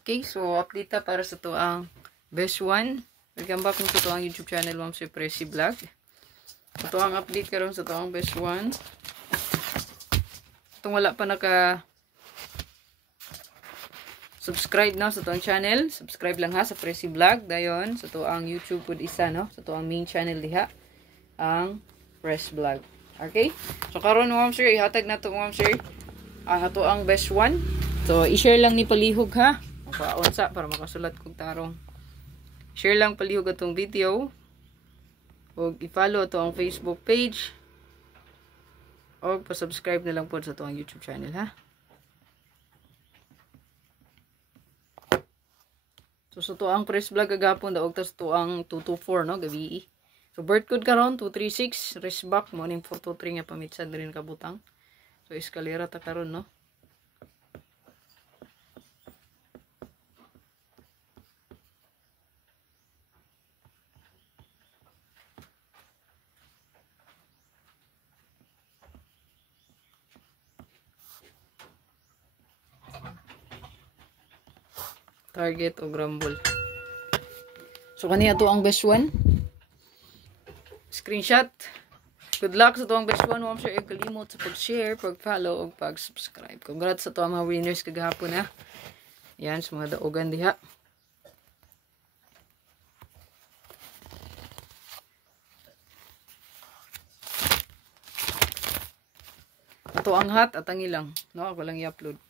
Okay, so update ta para sa to ang best one. Welcome back sa to ang YouTube channel Ma'am si Presi Vlog. Ito ang update karon sa to ang best one. Itong wala pa naka subscribe na sa to ang channel, subscribe lang ha sa Presi Vlog. Dayon sa to ang YouTube pud isa no, sa to ang main channel diha ang Press Vlog. Okay? So karon Ma'am sir, ihatag na to Ma'am sir ang ato ang best one. So i-share lang ni palihog ha. Makaunsa para makasulat kog tarong. Share lang palihog atong video. Og i-follow to ang Facebook page. Og pa-subscribe na lang po sa to ang YouTube channel ha. So to ang Press Vlog kagapon daog tas to ang 224 no gabi. So birth code karon 236 Resback mo ning 423 nga pamitsan rin kabutang. So eskalera ta karon no. Target o Rumble. So kaniya to ang best one. Screenshot. Good luck sa to ang best one. Ma'am sir, kalimot sa pag-share, pag-follow, o pag-subscribe. Congrats sa to ang mga winners kagahapon ha. Yan, sa mga daogan diha. Ito ang hat at ang ilang. No, ako lang i-upload.